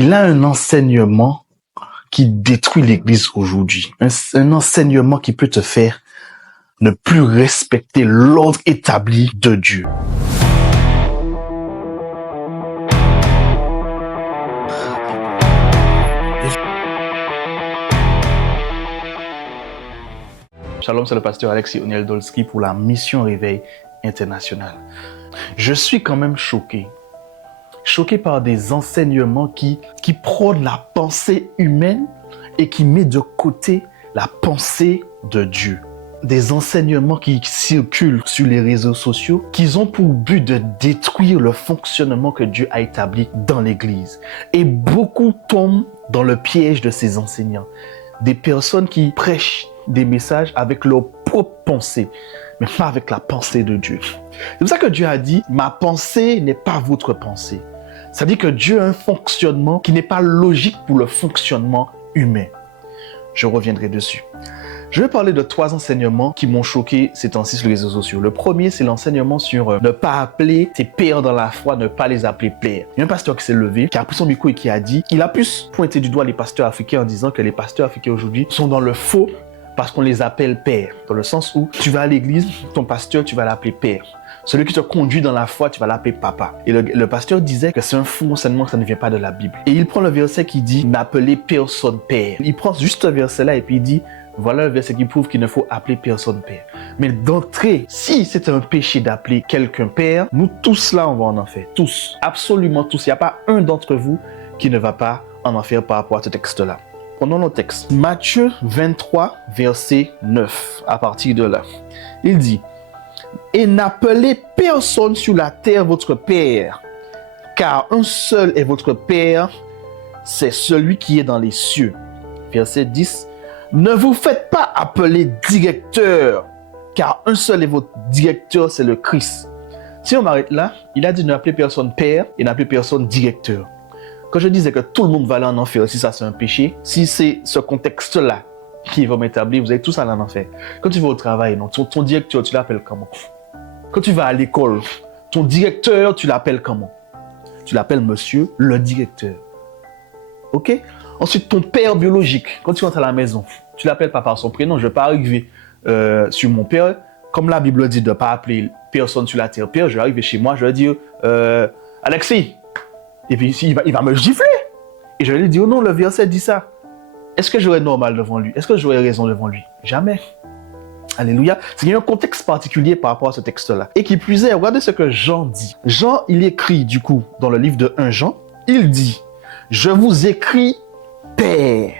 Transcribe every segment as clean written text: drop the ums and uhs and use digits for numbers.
il a un enseignement qui détruit l'Église aujourd'hui. Un enseignement qui peut te faire ne plus respecter l'ordre établi de Dieu. Shalom, c'est le pasteur Alexis Onieldolski pour la Mission Réveil International. Je suis quand même choqué par des enseignements qui prônent la pensée humaine et qui mettent de côté la pensée de Dieu. Des enseignements qui circulent sur les réseaux sociaux, qui ont pour but de détruire le fonctionnement que Dieu a établi dans l'Église. Et beaucoup tombent dans le piège de ces enseignants. Des personnes qui prêchent des messages avec leur propre pensée, mais pas avec la pensée de Dieu. C'est pour ça que Dieu a dit, ma pensée n'est pas votre pensée. Ça dit que Dieu a un fonctionnement qui n'est pas logique pour le fonctionnement humain. Je reviendrai dessus. Je vais parler de 3 enseignements qui m'ont choqué ces temps-ci sur les réseaux sociaux. Le premier, c'est l'enseignement sur ne pas appeler tes pères dans la foi, ne pas les appeler pères. Il y a un pasteur qui s'est levé, qui a pris son micro et qui a dit, il a plus pointé du doigt les pasteurs africains en disant que les pasteurs africains aujourd'hui sont dans le faux parce qu'on les appelle pères. Dans le sens où tu vas à l'église, ton pasteur, tu vas l'appeler père. Celui qui te conduit dans la foi, tu vas l'appeler papa. Et le pasteur disait que c'est un faux enseignement, que ça ne vient pas de la Bible. Et il prend le verset qui dit, n'appelez personne père. Il prend juste ce verset-là et puis il dit, voilà le verset qui prouve qu'il ne faut appeler personne père. Mais d'entrée, si c'est un péché d'appeler quelqu'un père, nous tous là, on va en enfer. Tous. Absolument tous. Il n'y a pas un d'entre vous qui ne va pas en enfer par rapport à ce texte-là. Prenons nos textes. Matthieu 23, verset 9. À partir de là, il dit, et n'appelez personne sur la terre votre père, car un seul est votre père, c'est celui qui est dans les cieux. Verset 10. Ne vous faites pas appeler directeur, car un seul est votre directeur, c'est le Christ. Si on m'arrête là, il a dit ne n'appeler personne père et n'appeler personne directeur. Quand je disais que tout le monde va aller en enfer, si ça c'est un péché, si c'est ce contexte-là qui va m'établir, vous allez tous aller en enfer. Quand tu vas au travail, non, ton directeur, tu l'appelles comment? Quand tu vas à l'école, ton directeur, tu l'appelles comment? Tu l'appelles monsieur le directeur. Ok? Ensuite, ton père biologique, quand tu rentres à la maison, tu l'appelles pas par son prénom. Je ne vais pas arriver sur mon père, comme la Bible dit de ne pas appeler personne sur la terre père. Je vais arriver chez moi, je vais dire Alexis. Et puis il va me gifler. Et je vais lui dire, oh non, le verset dit ça. Est-ce que j'aurais normal devant lui? Est-ce que j'aurais raison devant lui? Jamais. Alléluia. Il y a un contexte particulier par rapport à ce texte-là. Et qui plus est, regardez ce que Jean dit. Jean, il écrit du coup, dans le livre de 1 Jean, il dit, je vous écris Père,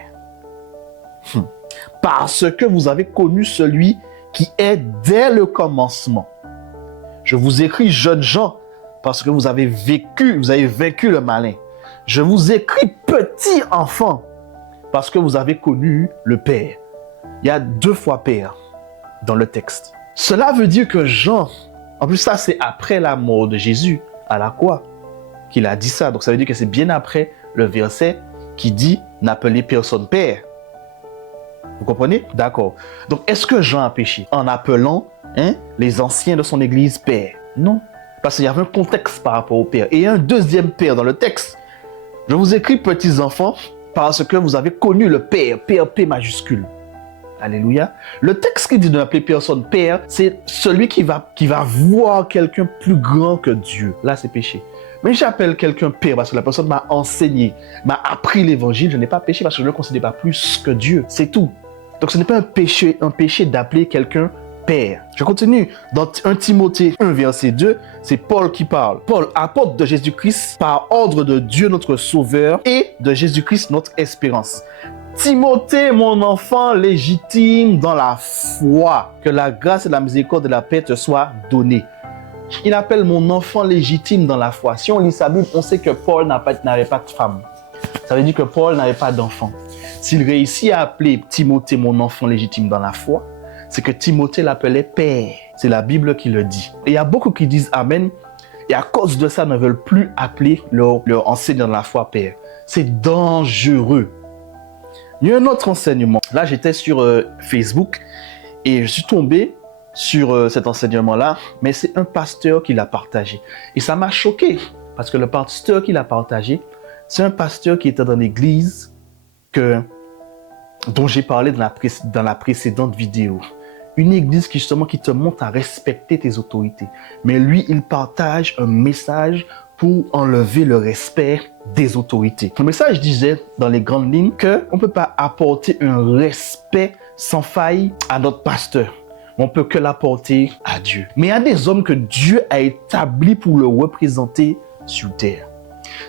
parce que vous avez connu celui qui est dès le commencement. Je vous écris jeunes gens, parce que vous avez vaincu le malin. Je vous écris petits enfants, parce que vous avez connu le Père. Il y a 2 fois Père dans le texte. Cela veut dire que Jean, en plus ça c'est après la mort de Jésus à la croix qu'il a dit ça. Donc ça veut dire que c'est bien après le verset qui dit n'appelez personne père. Vous comprenez? D'accord. Donc est-ce que Jean a péché en appelant les anciens de son église père? Non. Parce qu'il y avait un contexte par rapport au père. Et un deuxième père dans le texte. Je vous écris petits enfants parce que vous avez connu le père. Père, P majuscule. Alléluia. Le texte qui dit de n'appeler personne père, c'est celui qui va voir quelqu'un plus grand que Dieu. Là, c'est péché. Mais j'appelle quelqu'un père parce que la personne m'a enseigné, m'a appris l'évangile. Je n'ai pas péché parce que je ne le considère pas plus que Dieu. C'est tout. Donc ce n'est pas un péché d'appeler quelqu'un père. Je continue. Dans 1 Timothée 1, verset 2, c'est Paul qui parle. Paul, apôtre de Jésus-Christ, par ordre de Dieu notre Sauveur et de Jésus-Christ notre espérance. Timothée, mon enfant légitime dans la foi, que la grâce et la miséricorde et la paix te soient données. Il appelle mon enfant légitime dans la foi. Si on lit sa Bible, on sait que Paul n'avait pas de femme. Ça veut dire que Paul n'avait pas d'enfant. S'il réussit à appeler Timothée mon enfant légitime dans la foi, c'est que Timothée l'appelait père. C'est la Bible qui le dit. Et il y a beaucoup qui disent Amen. Et à cause de ça, ne veulent plus appeler leur enseignant dans la foi père. C'est dangereux. Il y a un autre enseignement. Là, j'étais sur Facebook et je suis tombé sur cet enseignement-là, mais c'est un pasteur qui l'a partagé. Et ça m'a choqué, parce que le pasteur qui l'a partagé C'est un pasteur qui était dans l'église dont j'ai parlé dans la précédente vidéo. Une église qui justement qui te montre à respecter tes autorités. Mais lui, il partage un message pour enlever le respect des autorités. Le message disait dans les grandes lignes qu'on ne peut pas apporter un respect sans faille à notre pasteur. On peut que l'apporter à Dieu. Mais il y a des hommes que Dieu a établis pour le représenter sur terre.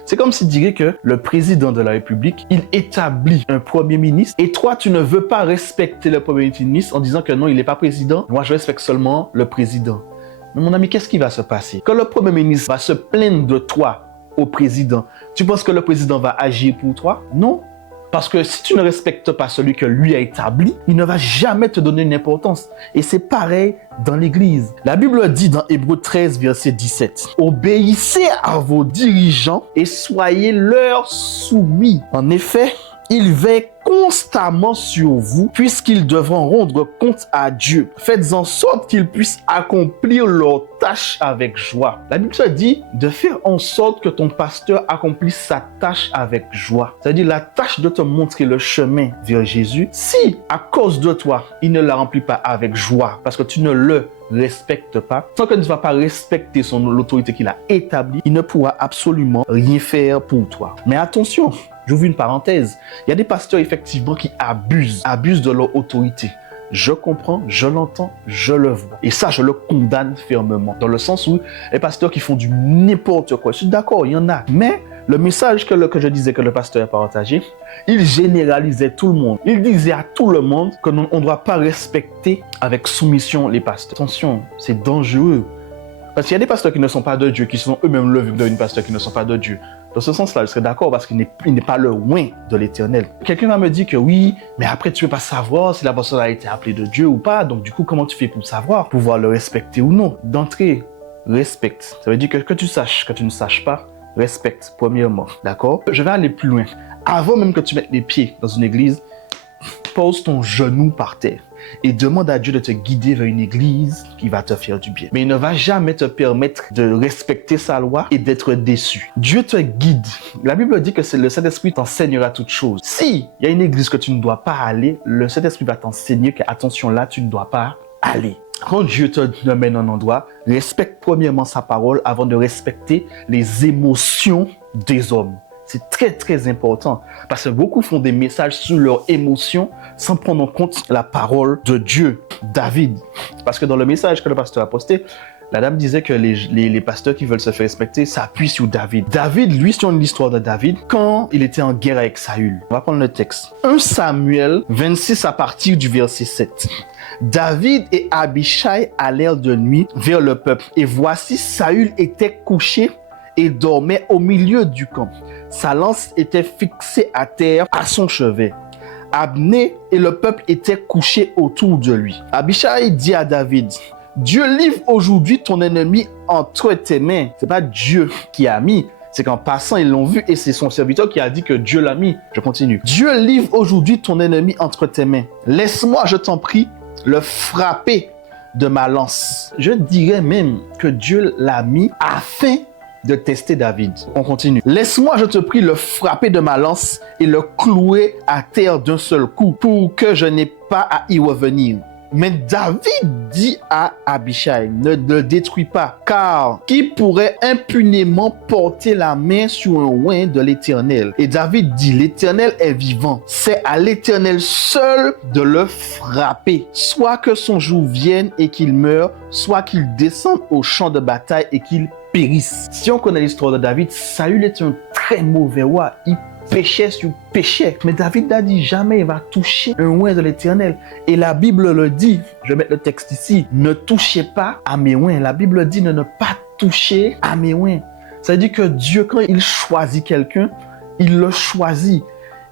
C'est comme s'il dirait que le président de la République, il établit un premier ministre et toi, tu ne veux pas respecter le premier ministre en disant que non, il n'est pas président. Moi, je respecte seulement le président. Mais mon ami, qu'est-ce qui va se passer? Quand le premier ministre va se plaindre de toi au président, tu penses que le président va agir pour toi? Non. Parce que si tu ne respectes pas celui que lui a établi, il ne va jamais te donner une importance. Et c'est pareil dans l'Église. La Bible dit dans Hébreux 13, verset 17, « Obéissez à vos dirigeants et soyez leur soumis. En effet, ils veillent constamment sur vous, puisqu'ils devront rendre compte à Dieu. Faites en sorte qu'ils puissent accomplir leurs tâches avec joie. » La Bible dit de faire en sorte que ton pasteur accomplisse sa tâche avec joie. C'est-à-dire la tâche de te montrer le chemin vers Jésus. Si, à cause de toi, il ne la remplit pas avec joie, parce que tu ne le respectes pas, tant que tu ne vas pas respecter l'autorité qu'il a établie, il ne pourra absolument rien faire pour toi. Mais attention, j'ouvre une parenthèse. Il y a des pasteurs effectivement qui abusent de leur autorité. Je comprends, je l'entends, je le vois. Et ça, je le condamne fermement. Dans le sens où les pasteurs qui font du n'importe quoi, je suis d'accord, il y en a. Mais le message que je disais que le pasteur a partagé, il généralisait tout le monde. Il disait à tout le monde qu'on ne doit pas respecter avec soumission les pasteurs. Attention, c'est dangereux. Parce qu'il y a des pasteurs qui ne sont pas de Dieu, qui sont eux-mêmes le d'une pasteur qui ne sont pas de Dieu. Dans ce sens-là, je serais d'accord parce qu'il n'est pas le loin de l'Éternel. Quelqu'un va me dire que oui, mais après tu ne peux pas savoir si la personne a été appelée de Dieu ou pas. Donc du coup, comment tu fais pour savoir, pouvoir le respecter ou non? D'entrée, respecte. Ça veut dire que tu saches, que tu ne saches pas, respecte, premièrement. D'accord? Je vais aller plus loin. Avant même que tu mettes les pieds dans une église, pose ton genou par terre et demande à Dieu de te guider vers une église qui va te faire du bien. Mais il ne va jamais te permettre de respecter sa loi et d'être déçu. Dieu te guide. La Bible dit que c'est le Saint-Esprit t'enseignera toutes choses. Si il y a une église que tu ne dois pas aller, le Saint-Esprit va t'enseigner que attention là, tu ne dois pas aller. Quand Dieu te mène à un endroit, respecte premièrement sa parole avant de respecter les émotions des hommes. C'est très, très important parce que beaucoup font des messages sur leurs émotions sans prendre en compte la parole de Dieu. David, parce que dans le message que le pasteur a posté, la dame disait que les pasteurs qui veulent se faire respecter s'appuient sur David. David, lui, sur l'histoire de David, quand il était en guerre avec Saül. On va prendre le texte. 1 Samuel 26 à partir du verset 7. David et Abishai allèrent de nuit vers le peuple. Et voici, Saül était couché et dormait au milieu du camp. Sa lance était fixée à terre à son chevet. Abner et le peuple étaient couchés autour de lui. Abishai dit à David, « Dieu livre aujourd'hui ton ennemi entre tes mains. » C'est pas Dieu qui a mis, c'est qu'en passant, ils l'ont vu et c'est son serviteur qui a dit que Dieu l'a mis. Je continue. « Dieu livre aujourd'hui ton ennemi entre tes mains. Laisse-moi, je t'en prie, le frapper de ma lance. » Je dirais même que Dieu l'a mis afin de tester David. On continue. « Laisse-moi, je te prie, le frapper de ma lance et le clouer à terre d'un seul coup pour que je n'ai pas à y revenir. » Mais David dit à Abishai, « Ne le détruis pas, car qui pourrait impunément porter la main sur un oint de l'Éternel? » Et David dit, « L'Éternel est vivant. C'est à l'Éternel seul de le frapper. Soit que son jour vienne et qu'il meure, soit qu'il descende au champ de bataille et qu'il périsse. » Si on connaît l'histoire de David, Saül est un très mauvais roi. Il péchait sur péchait. Mais David a dit jamais il va toucher un oint de l'Éternel. Et la Bible le dit, je vais mettre le texte ici, ne touchez pas à mes oints. La Bible dit ne pas toucher à mes oints. Ça veut dire que Dieu, quand il choisit quelqu'un, il le choisit.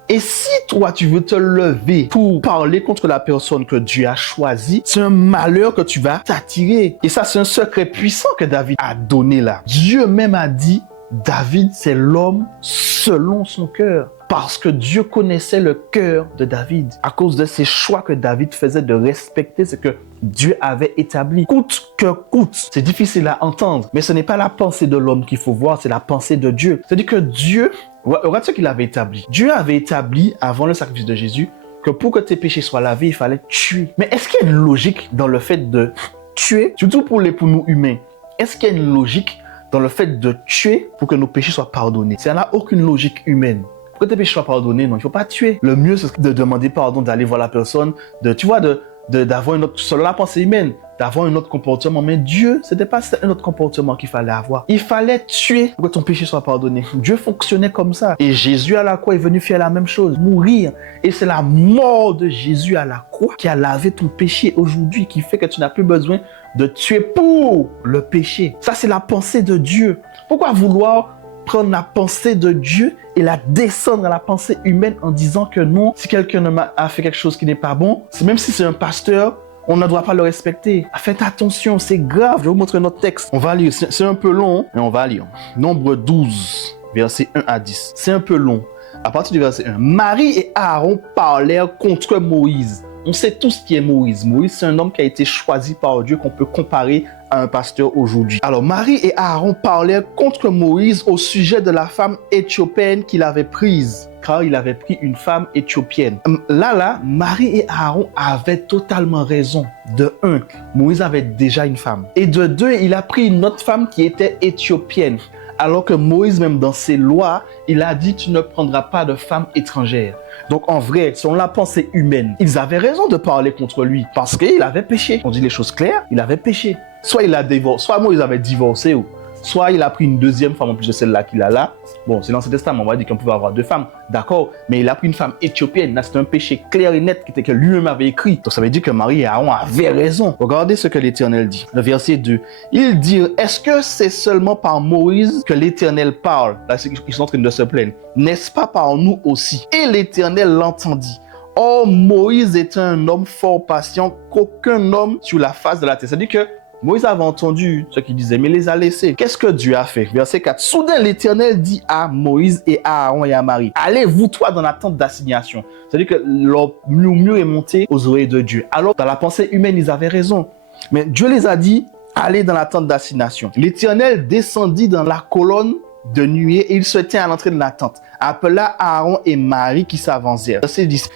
Et si toi, tu veux te lever pour parler contre la personne que Dieu a choisie, c'est un malheur que tu vas t'attirer. Et ça, c'est un secret puissant que David a donné là. Dieu même a dit, David, c'est l'homme selon son cœur. Parce que Dieu connaissait le cœur de David. À cause de ces choix que David faisait de respecter ce que Dieu avait établi. Coûte que coûte. C'est difficile à entendre, mais ce n'est pas la pensée de l'homme qu'il faut voir, c'est la pensée de Dieu. C'est-à-dire que Dieu, regarde ce qu'il avait établi. Dieu avait établi, avant le sacrifice de Jésus, que pour que tes péchés soient lavés, il fallait tuer. Mais est-ce qu'il y a une logique dans le fait de tuer, surtout pour nous humains? Est-ce qu'il y a une logique dans le fait de tuer pour que nos péchés soient pardonnés? Ça n'a aucune logique humaine. Pour que tes péchés soient pardonnés, non, il ne faut pas tuer. Le mieux, c'est de demander pardon, d'aller voir la personne, d'avoir une autre, selon la pensée humaine, d'avoir un autre comportement. Mais Dieu, c'était pas un autre comportement qu'il fallait avoir. Il fallait tuer pour que ton péché soit pardonné. Dieu fonctionnait comme ça. Et Jésus à la croix est venu faire la même chose, mourir. Et c'est la mort de Jésus à la croix qui a lavé ton péché aujourd'hui, qui fait que tu n'as plus besoin de tuer pour le péché. Ça, c'est la pensée de Dieu. Pourquoi vouloir prendre la pensée de Dieu et la descendre à la pensée humaine en disant que non, si quelqu'un a fait quelque chose qui n'est pas bon, même si c'est un pasteur, on ne doit pas le respecter. Faites attention, c'est grave. Je vais vous montrer notre texte. On va lire. C'est un peu long, mais on va lire. Nombre 12, versets 1 à 10. C'est un peu long. À partir du verset 1. Marie et Aaron parlèrent contre Moïse. On sait tous qui est Moïse. Moïse, c'est un homme qui a été choisi par Dieu, qu'on peut comparer à un pasteur aujourd'hui. Alors, Marie et Aaron parlaient contre Moïse au sujet de la femme éthiopienne qu'il avait prise, car il avait pris une femme éthiopienne. Là, Marie et Aaron avaient totalement raison. De un, Moïse avait déjà une femme. Et de deux, il a pris une autre femme qui était éthiopienne. Alors que Moïse, même dans ses lois, il a dit « Tu ne prendras pas de femme étrangère ». Donc en vrai, selon la pensée humaine, ils avaient raison de parler contre lui parce qu'il avait péché. On dit les choses claires, il avait péché. Soit il a divorcé, soit Moïse avait divorcé, soit il a pris une deuxième femme en plus de celle-là qu'il a là. Bon, c'est l'Ancien Testament, on va dire qu'on pouvait avoir deux femmes, d'accord, mais il a pris une femme éthiopienne. Là, c'était un péché clair et net que lui-même avait écrit. Donc ça veut dire que Marie et Aaron avaient raison. Regardez ce que l'Éternel dit. Le verset 2. Ils dirent, est-ce que c'est seulement par Moïse que l'Éternel parle? Là, ils sont en train de se plaindre. N'est-ce pas par nous aussi? Et l'Éternel l'entendit. Or, Moïse était un homme fort patient qu'aucun homme sur la face de la terre. C'est-à-dire que Moïse avait entendu ce qu'il disait, mais les a laissés. Qu'est-ce que Dieu a fait? Verset 4. Soudain, l'Éternel dit à Moïse et à Aaron et à Marie, allez-vous toi dans la tente d'assignation. C'est-à-dire que leur murmure est monté aux oreilles de Dieu. Alors, dans la pensée humaine, ils avaient raison. Mais Dieu les a dit, allez dans la tente d'assignation. L'Éternel descendit dans la colonne de nuée et il se tient à l'entrée de la tente. Appela Aaron et Marie qui s'avancèrent. Verset 10.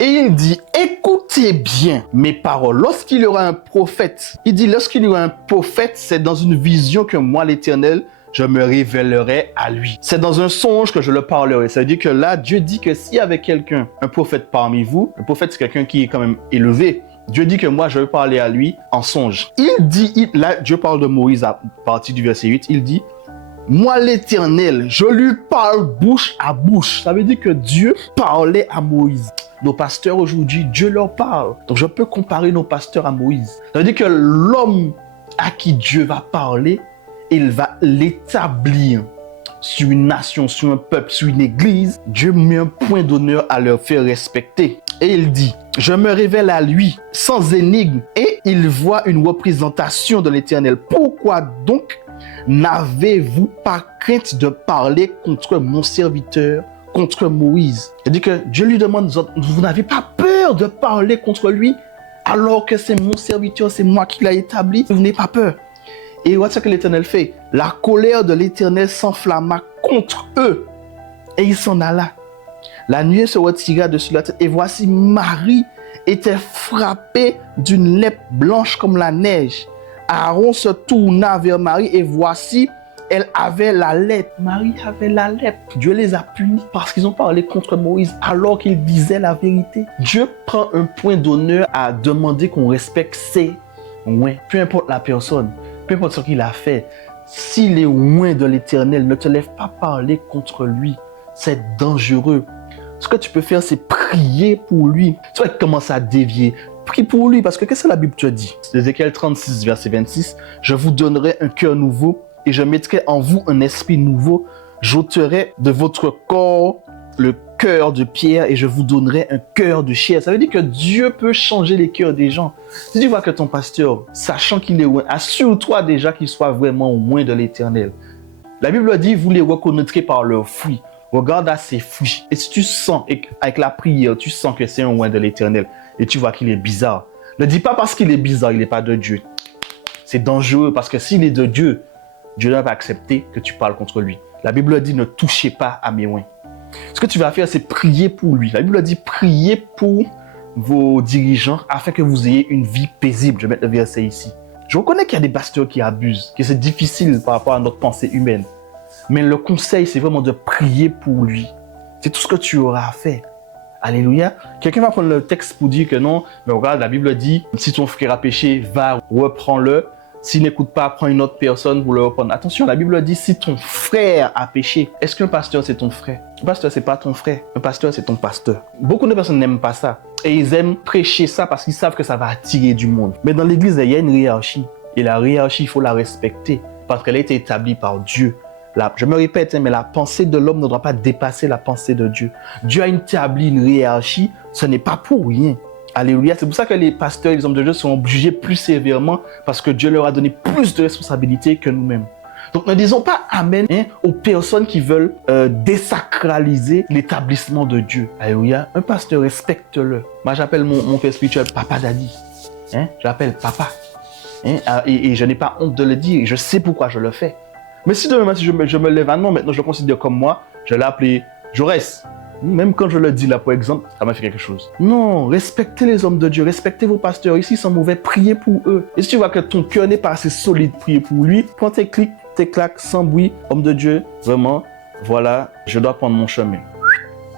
Et il dit, écoutez bien mes paroles. Lorsqu'il y aura un prophète, il dit, lorsqu'il y aura un prophète, c'est dans une vision que moi, l'Éternel, je me révélerai à lui. C'est dans un songe que je le parlerai. Ça veut dire que là, Dieu dit que s'il y avait quelqu'un, un prophète parmi vous, un prophète, c'est quelqu'un qui est quand même élevé. Dieu dit que moi, je vais parler à lui en songe. Là, Dieu parle de Moïse à partir du verset 8. Il dit, moi, l'Éternel, je lui parle bouche à bouche. Ça veut dire que Dieu parlait à Moïse. Nos pasteurs aujourd'hui, Dieu leur parle. Donc, je peux comparer nos pasteurs à Moïse. Ça veut dire que l'homme à qui Dieu va parler, il va l'établir sur une nation, sur un peuple, sur une église. Dieu met un point d'honneur à leur faire respecter. Et il dit, je me révèle à lui sans énigme. Et il voit une représentation de l'Éternel. Pourquoi donc n'avez-vous pas crainte de parler contre mon serviteur, contre Moïse? C'est-à-dire que Dieu lui demande, vous n'avez pas peur de parler contre lui alors que c'est mon serviteur, c'est moi qui l'ai établi. Vous n'avez pas peur. Et voici ce que l'Éternel fait. La colère de l'Éternel s'enflamma contre eux et il s'en alla. La nuée se retira dessus la tête et voici Marie était frappée d'une lèpre blanche comme la neige. Aaron se tourna vers Marie et voici, elle avait la lèpre. Marie avait la lèpre. Dieu les a punis parce qu'ils ont parlé contre Moïse alors qu'ils disaient la vérité. Dieu prend un point d'honneur à demander qu'on respecte ses oints. Peu importe la personne, peu importe ce qu'il a fait. S'il est oint de l'Éternel, ne te lève pas parler contre lui. C'est dangereux. Ce que tu peux faire, c'est prier pour lui. Tu vas commencer à dévier. Prie pour lui, parce que qu'est-ce que la Bible te dit? Ézéchiel 36, verset 26. Je vous donnerai un cœur nouveau et je mettrai en vous un esprit nouveau. J'ôterai de votre corps le cœur de pierre et je vous donnerai un cœur de chair. Ça veut dire que Dieu peut changer les cœurs des gens. Si tu vois que ton pasteur, sachant qu'il est loin, assure-toi déjà qu'il soit vraiment loin de l'Éternel. La Bible dit, vous les reconnaîtrez par leurs fruits. regarde à ses fruits. Et si tu sens, avec la prière, tu sens que c'est un oint de l'Éternel, et tu vois qu'il est bizarre, ne dis pas parce qu'il est bizarre, il n'est pas de Dieu. C'est dangereux parce que s'il est de Dieu, Dieu ne va pas accepter que tu parles contre lui. La Bible dit ne touchez pas à mes oints. Ce que tu vas faire, c'est prier pour lui. La Bible dit priez pour vos dirigeants afin que vous ayez une vie paisible. Je vais mettre le verset ici. Je reconnais qu'il y a des pasteurs qui abusent, que c'est difficile par rapport à notre pensée humaine. Mais le conseil, c'est vraiment de prier pour lui. C'est tout ce que tu auras à faire. Alléluia. Quelqu'un va prendre le texte pour dire que non, mais regarde, la Bible dit, si ton frère a péché, va, reprends-le. S'il n'écoute pas, prends une autre personne pour le reprendre. Attention, la Bible dit, si ton frère a péché, est-ce qu'un pasteur, c'est ton frère? Un pasteur, c'est pas ton frère. Un pasteur, c'est ton pasteur. Beaucoup de personnes n'aiment pas ça. Et ils aiment prêcher ça parce qu'ils savent que ça va attirer du monde. Mais dans l'église, il y a une hiérarchie. Et la hiérarchie, il faut la respecter parce qu'elle a été établie par Dieu. Je me répète, mais la pensée de l'homme ne doit pas dépasser la pensée de Dieu. Dieu a établi une hiérarchie, ce n'est pas pour rien. Alléluia. C'est pour ça que les pasteurs et les hommes de Dieu sont jugés plus sévèrement parce que Dieu leur a donné plus de responsabilités que nous-mêmes. Donc ne disons pas amen aux personnes qui veulent désacraliser l'établissement de Dieu. Alléluia. Un pasteur, respecte-le. Moi, j'appelle mon père spirituel Papa Daddy. Je l'appelle Papa. Et je n'ai pas honte de le dire. Je sais pourquoi je le fais. Mais si demain, si je me lève un nom, maintenant je le considère comme moi, je l'ai appelé Jaurès. Même quand je le dis là, par exemple, ça m'a fait quelque chose. Non, respectez les hommes de Dieu, respectez vos pasteurs. Ici, ils sont mauvais, priez pour eux. Et si tu vois que ton cœur n'est pas assez solide, priez pour lui, prends tes clics, tes claques, sans bruit. Homme de Dieu, vraiment, voilà, je dois prendre mon chemin.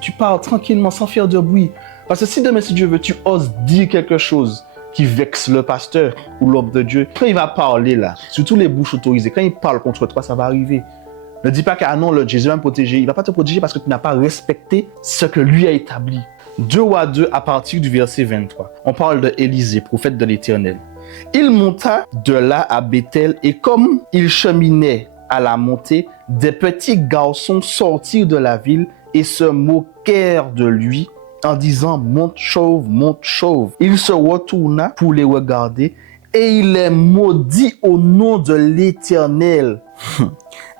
Tu parles tranquillement, sans faire de bruit. Parce que si demain, si Dieu veut, tu oses dire quelque chose qui vexe le pasteur ou l'homme de Dieu, quand il va parler là, surtout les bouches autorisées, quand il parle contre toi, ça va arriver. Ne dis pas que ah non, le Jésus va me protéger. Il ne va pas te protéger parce que tu n'as pas respecté ce que lui a établi. 2 Rois 2 à partir du verset 23. On parle de Élisée, prophète de l'Éternel. Il monta de là à Bethel et comme il cheminait à la montée, des petits garçons sortirent de la ville et se moquèrent de lui en disant « Monte chauve, monte chauve ». Il se retourna pour les regarder et il les maudit au nom de l'Éternel.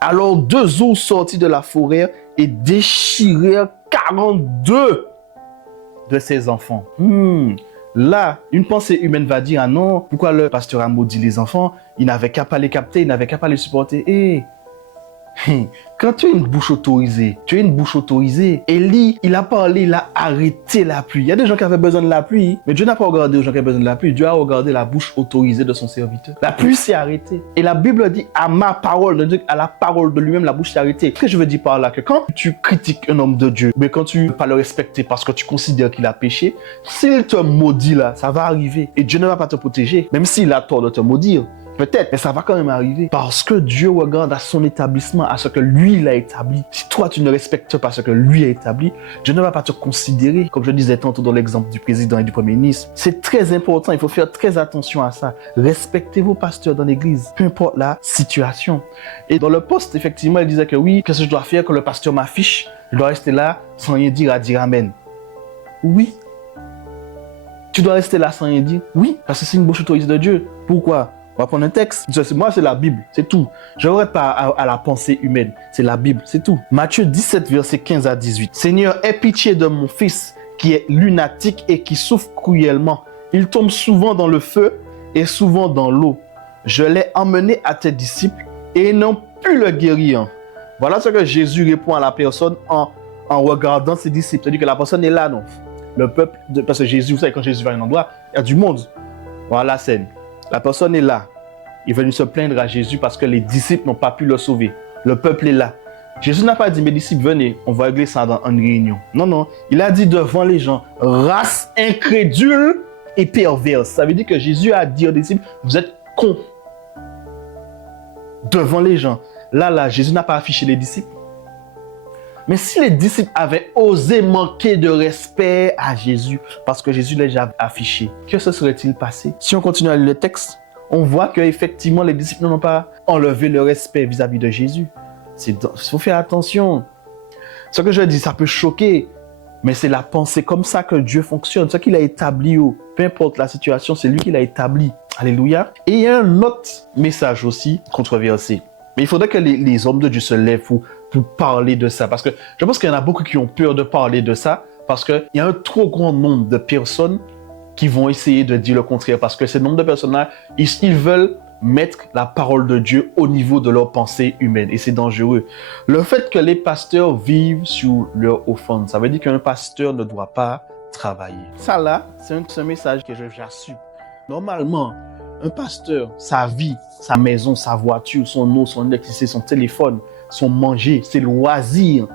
Alors 2 ours sortirent de la forêt et déchirèrent 42 de ses enfants. Là, une pensée humaine va dire, ah non, pourquoi le pasteur a maudit les enfants? Il n'avait qu'à pas les capter, il n'avait qu'à pas les supporter. Quand tu as une bouche autorisée, Élie, il a parlé, il a arrêté la pluie. Il y a des gens qui avaient besoin de la pluie, mais Dieu n'a pas regardé aux gens qui avaient besoin de la pluie. Dieu a regardé la bouche autorisée de son serviteur. La pluie s'est arrêtée. Et la Bible dit, à ma parole, à la parole de lui-même, la bouche s'est arrêtée. Ce que je veux dire par là, que quand tu critiques un homme de Dieu, mais quand tu ne veux pas le respecter parce que tu considères qu'il a péché, s'il te maudit là, ça va arriver. Et Dieu ne va pas te protéger, même s'il a tort de te maudire. Peut-être, mais ça va quand même arriver. Parce que Dieu regarde à son établissement, à ce que lui, il a établi. Si toi, tu ne respectes pas ce que lui a établi, Dieu ne va pas te considérer. Comme je disais tantôt dans l'exemple du président et du premier ministre. C'est très important, il faut faire très attention à ça. Respectez vos pasteurs dans l'église, peu importe la situation. Et dans le post, effectivement, il disait que oui, qu'est-ce que je dois faire quand le pasteur m'affiche? Je dois rester là sans rien dire à dire amen. Oui. Tu dois rester là sans rien dire? Oui, parce que c'est une bouche autorisée de Dieu. Pourquoi? On va prendre un texte. Moi, c'est la Bible, c'est tout. Je ne regarde pas à la pensée humaine. C'est la Bible, c'est tout. Matthieu 17, verset 15 à 18. Seigneur, aie pitié de mon fils qui est lunatique et qui souffre cruellement. Il tombe souvent dans le feu et souvent dans l'eau. Je l'ai emmené à tes disciples et ils n'ont pu le guérir. Voilà ce que Jésus répond à la personne en regardant ses disciples. C'est-à-dire que la personne est là, non? Le peuple, parce que Jésus, vous savez, quand Jésus va à un endroit, il y a du monde. Voilà la scène. La personne est là. Il est venu se plaindre à Jésus parce que les disciples n'ont pas pu le sauver. Le peuple est là. Jésus n'a pas dit, mes disciples, venez, on va régler ça dans une réunion. Non, non. Il a dit devant les gens, race incrédule et perverse. Ça veut dire que Jésus a dit aux disciples, vous êtes cons. Devant les gens. Là, Jésus n'a pas affiché les disciples. Mais si les disciples avaient osé manquer de respect à Jésus, parce que Jésus les a affichés, que se serait-il passé? Si on continue à lire le texte, on voit qu'effectivement les disciples n'ont pas enlevé le respect vis-à-vis de Jésus. Il faut faire attention. Ce que je dis, ça peut choquer, mais c'est la pensée comme ça que Dieu fonctionne. Ce qu'il a établi, peu importe la situation, c'est lui qui l'a établi. Alléluia. Et il y a un autre message aussi controversé. Mais il faudrait que les hommes de Dieu se lèvent pour parler de ça. Parce que je pense qu'il y en a beaucoup qui ont peur de parler de ça parce qu'il y a un trop grand nombre de personnes qui vont essayer de dire le contraire. Parce que ce nombre de personnes-là, ils veulent mettre la parole de Dieu au niveau de leur pensée humaine. Et c'est dangereux. Le fait que les pasteurs vivent sur leur offrande, ça veut dire qu'un pasteur ne doit pas travailler. Ça là, c'est un message que j'assume. Normalement, un pasteur, sa vie, sa maison, sa voiture, son eau, son électricité, son téléphone, son manger, ses loisirs,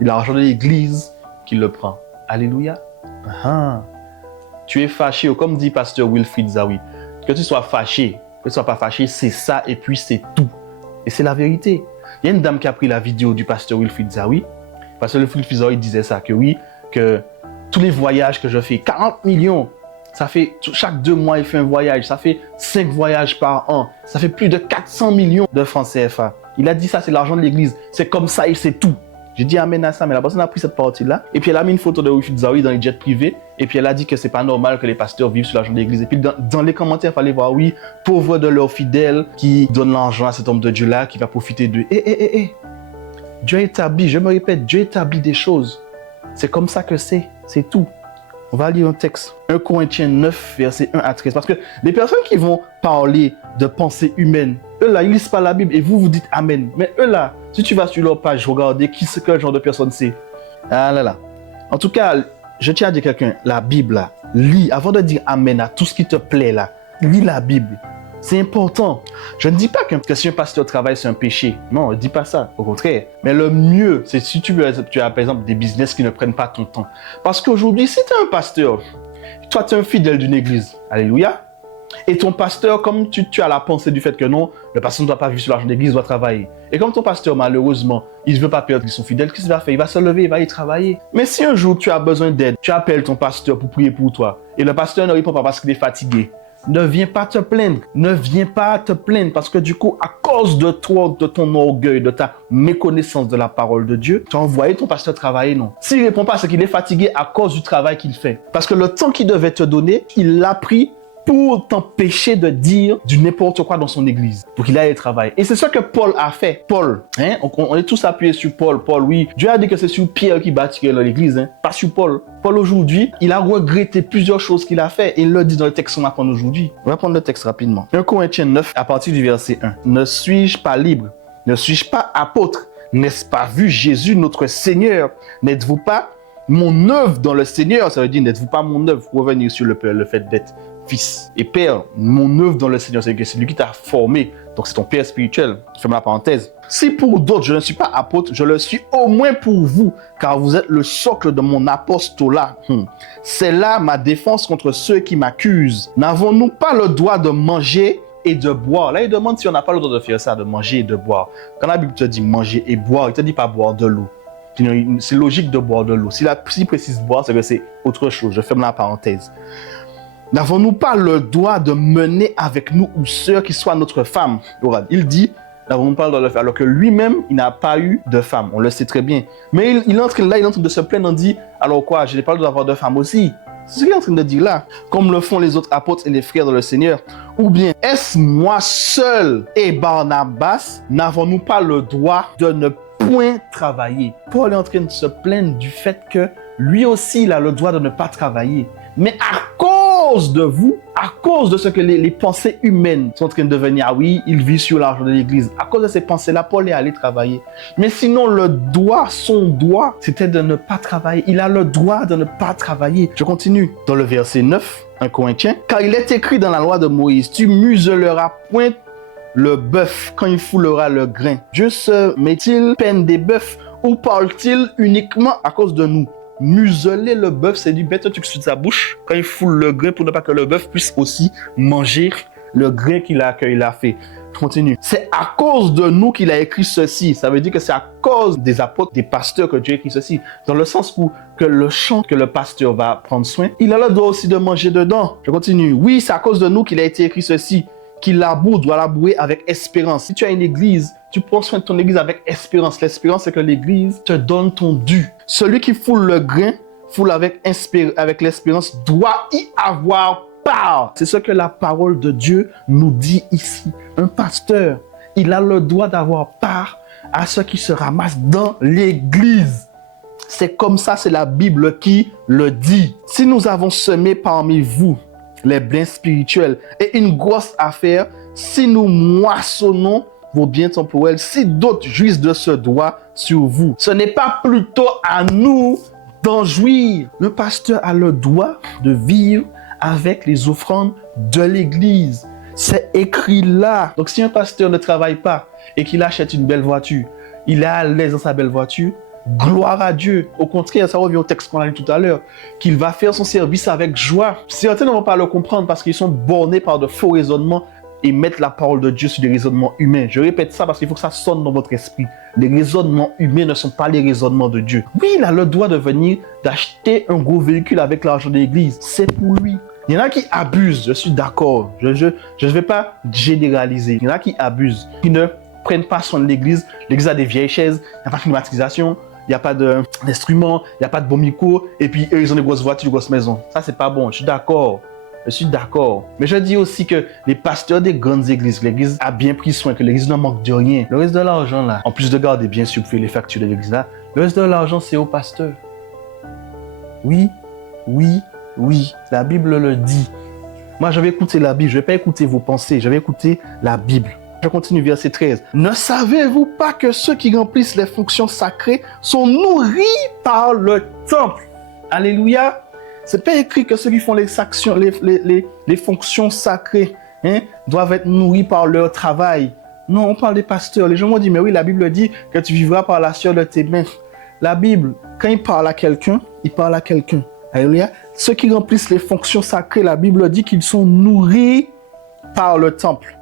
il a l'argent de l'église qu'il le prend. Alléluia. Tu es fâché, comme dit pasteur Wilfried Zawi, que tu sois fâché, que tu ne sois pas fâché, c'est ça et puis c'est tout. Et c'est la vérité. Il y a une dame qui a pris la vidéo du pasteur Wilfried Zawi. Pasteur Wilfried Zawi disait ça, que oui, que tous les voyages que je fais, 40 millions, ça fait chaque 2 mois il fait un voyage, ça fait 5 voyages par an, ça fait plus de 400 millions de francs CFA. Il a dit ça, c'est l'argent de l'église, c'est comme ça et c'est tout. J'ai dit amen à ça, mais la personne a pris cette partie-là. Et puis elle a mis une photo de Wilfried Zawi dans les jets privés. Et puis elle a dit que c'est pas normal que les pasteurs vivent sur l'argent de l'église. Et puis dans les commentaires, il fallait voir, oui, pauvres de leurs fidèles qui donnent l'argent à cet homme de Dieu-là, qui va profiter d'eux. Dieu établit, je me répète, Dieu établit des choses. C'est comme ça que c'est tout. On va lire un texte. 1 Corinthiens 9, versets 1 à 13. Parce que les personnes qui vont parler de pensée humaine, eux là, ils lisent pas la Bible et vous dites amen. Mais eux là, si tu vas sur leur page, regardez quel genre de personne c'est. Ah là là. En tout cas, je tiens à dire à quelqu'un, la Bible là, lis, avant de dire amen à tout ce qui te plaît là, lis la Bible. C'est important. Je ne dis pas que si un pasteur travaille, c'est un péché. Non, je ne dis pas ça. Au contraire. Mais le mieux, c'est si tu as par exemple des business qui ne prennent pas ton temps. Parce qu'aujourd'hui, si tu es un pasteur, toi tu es un fidèle d'une église. Alléluia. Et ton pasteur, comme tu as la pensée du fait que non, le pasteur ne doit pas vivre sur l'argent de l'église, il doit travailler. Et comme ton pasteur, malheureusement, il ne veut pas perdre son fidèle, qu'est-ce qu'il va faire? Il va se lever, il va aller travailler. Mais si un jour tu as besoin d'aide, tu appelles ton pasteur pour prier pour toi, et le pasteur ne répond pas parce qu'il est fatigué, ne viens pas te plaindre. Ne viens pas te plaindre parce que du coup, à cause de toi, de ton orgueil, de ta méconnaissance de la parole de Dieu, tu as envoyé ton pasteur travailler, non. S'il ne répond pas, c'est qu'il est fatigué à cause du travail qu'il fait. Parce que le temps qu'il devait te donner, il l'a pris pour t'empêcher de dire du n'importe quoi dans son église, pour qu'il aille travailler. Et c'est ce que Paul a fait. Paul, on est tous appuyés sur Paul. Paul, oui, Dieu a dit que c'est sur Pierre qui bâtirait l'église, pas sur Paul. Paul, aujourd'hui, il a regretté plusieurs choses qu'il a fait et il le dit dans le texte qu'on va prendre aujourd'hui. On va prendre le texte rapidement. 1 Corinthiens 9, à partir du verset 1. Ne suis-je pas libre? Ne suis-je pas apôtre? N'est-ce pas vu Jésus, notre Seigneur? N'êtes-vous pas mon œuvre dans le Seigneur? Ça veut dire, n'êtes-vous pas mon œuvre? Revenir sur le fait d'être fils et père, mon œuvre dans le Seigneur, c'est lui qui t'a formé. Donc c'est ton père spirituel. Ferme la parenthèse. Si pour d'autres je ne suis pas apôtre, je le suis au moins pour vous, car vous êtes le socle de mon apostolat. C'est là ma défense contre ceux qui m'accusent. N'avons-nous pas le droit de manger et de boire? Là, il demande si on n'a pas le droit de faire ça, de manger et de boire. Quand la Bible te dit manger et boire, il ne te dit pas boire de l'eau. C'est logique de boire de l'eau. S'il précise boire, c'est que c'est autre chose. Je ferme la parenthèse. N'avons-nous pas le droit de mener avec nous une sœur qui soit notre femme? Il dit, n'avons-nous pas le droit de le faire, alors que lui-même, il n'a pas eu de femme. On le sait très bien. Mais il est en train de se plaindre, on dit, alors quoi, je n'ai pas le droit d'avoir de femme aussi. C'est ce qu'il est en train de dire là. Comme le font les autres apôtres et les frères dans le Seigneur. Ou bien, est-ce moi seul et Barnabas, n'avons-nous pas le droit de ne point travailler? Paul est en train de se plaindre du fait que lui aussi, il a le droit de ne pas travailler. Mais à cause de vous, à cause de ce que les pensées humaines sont en train de devenir, ah oui, il vit sur l'argent de l'église. À cause de ces pensées-là, Paul est allé travailler. Mais sinon, son droit, c'était de ne pas travailler. Il a le droit de ne pas travailler. Je continue. Dans le verset 9, 1 Corinthiens, car il est écrit dans la loi de Moïse, tu museleras point le bœuf quand il foulera le grain. Dieu se met-il peine des bœufs ou parle-t-il uniquement à cause de nous? Museler le bœuf, c'est du bête truc sur sa bouche quand il foule le grain pour ne pas que le bœuf puisse aussi manger le grain qu'il a fait. Continue. C'est à cause de nous qu'il a écrit ceci. Ça veut dire que c'est à cause des apôtres, des pasteurs que Dieu a écrit ceci. Dans le sens où que le champ que le pasteur va prendre soin, il a le droit aussi de manger dedans. Je continue. Oui, c'est à cause de nous qu'il a été écrit ceci. Qui laboure doit labourer avec espérance. Si tu as une église, tu prends soin de ton église avec espérance. L'espérance, c'est que l'église te donne ton dû. Celui qui foule le grain, foule avec l'espérance, doit y avoir part. C'est ce que la parole de Dieu nous dit ici. Un pasteur, il a le droit d'avoir part à ceux qui se ramassent dans l'église. C'est comme ça, c'est la Bible qui le dit. Si nous avons semé parmi vous les biens spirituels et une grosse affaire, si nous moissonnons vos biens temporels, si d'autres jouissent de ce droit sur vous, ce n'est pas plutôt à nous d'en jouir. Le pasteur a le droit de vivre avec les offrandes de l'église. C'est écrit là. Donc si un pasteur ne travaille pas et qu'il achète une belle voiture, il est à l'aise dans sa belle voiture, gloire à Dieu. Au contraire, ça revient au texte qu'on a lu tout à l'heure, qu'il va faire son service avec joie. Certains ne vont pas le comprendre parce qu'ils sont bornés par de faux raisonnements et mettent la parole de Dieu sur des raisonnements humains. Je répète ça parce qu'il faut que ça sonne dans votre esprit. Les raisonnements humains ne sont pas les raisonnements de Dieu. Oui, il a le droit de venir d'acheter un gros véhicule avec l'argent de l'église. C'est pour lui. Il y en a qui abusent, je suis d'accord. Je ne vais pas généraliser. Il y en a qui abusent, qui ne prennent pas soin de l'église. L'église a des vieilles chaises, il n'y a pas de climatisation, il n'y a pas d'instruments, il n'y a pas de bons micros, et puis eux, ils ont des grosses voitures, des grosses maisons. Ça, c'est pas bon, je suis d'accord. Je suis d'accord. Mais je dis aussi que les pasteurs des grandes églises, l'église a bien pris soin, que l'église ne manque de rien. Le reste de l'argent, là, en plus de garder bien sûr les factures de l'église, là, le reste de l'argent, c'est au pasteur. Oui, oui, oui. La Bible le dit. Moi, je vais écouter la Bible. Je ne vais pas écouter vos pensées. Je vais écouter la Bible. Je continue, verset 13. Ne savez-vous pas que ceux qui remplissent les fonctions sacrées sont nourris par le temple? Alléluia. C'est pas écrit que ceux qui font les fonctions sacrées doivent être nourris par leur travail. Non, on parle des pasteurs. Les gens m'ont dit, mais oui, la Bible dit que tu vivras par la sueur de tes mains. La Bible, quand il parle à quelqu'un, il parle à quelqu'un. Alléluia. Ceux qui remplissent les fonctions sacrées, la Bible dit qu'ils sont nourris par le temple.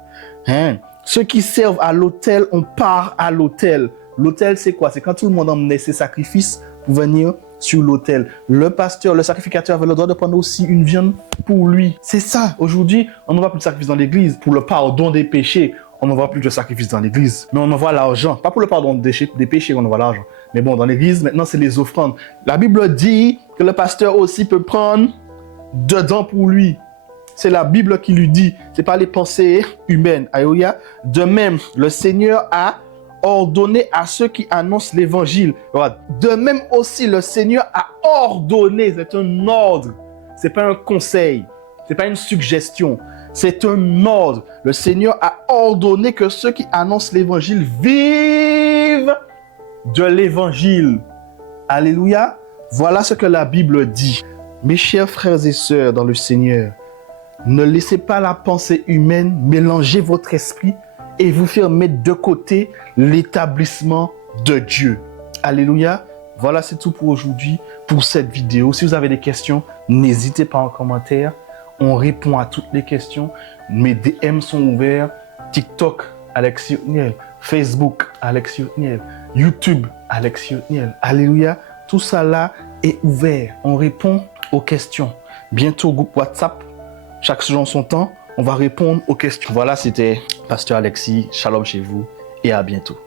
Ceux qui servent à l'autel, on part à l'autel. L'autel, c'est quoi? C'est quand tout le monde emmenait ses sacrifices pour venir sur l'autel. Le pasteur, le sacrificateur avait le droit de prendre aussi une viande pour lui. C'est ça. Aujourd'hui, on n'envoie plus de sacrifice dans l'église. Pour le pardon des péchés, on n'envoie plus de sacrifice dans l'église. Mais on envoie l'argent. Pas pour le pardon des péchés qu'on envoie l'argent. Mais bon, dans l'église, maintenant, c'est les offrandes. La Bible dit que le pasteur aussi peut prendre dedans pour lui. C'est la Bible qui lui dit. C'est pas les pensées humaines. Alléluia. De même, le Seigneur a ordonné à ceux qui annoncent l'évangile. De même aussi, le Seigneur a ordonné. C'est un ordre. C'est pas un conseil. C'est pas une suggestion. C'est un ordre. Le Seigneur a ordonné que ceux qui annoncent l'évangile vivent de l'évangile. Alléluia. Voilà ce que la Bible dit. Mes chers frères et sœurs dans le Seigneur, ne laissez pas la pensée humaine mélanger votre esprit et vous faire mettre de côté l'établissement de Dieu. Alléluia. Voilà, c'est tout pour aujourd'hui, pour cette vidéo. Si vous avez des questions, n'hésitez pas en commentaire. On répond à toutes les questions. Mes DM sont ouverts. TikTok, Alexis Youtniel. Facebook, Alexis Youtniel. YouTube, Alexis Youtniel. Alléluia. Tout ça là est ouvert. On répond aux questions. Bientôt, groupe WhatsApp. Chaque jour en son temps, on va répondre aux questions. Voilà, c'était Pasteur Alexis. Shalom chez vous et à bientôt.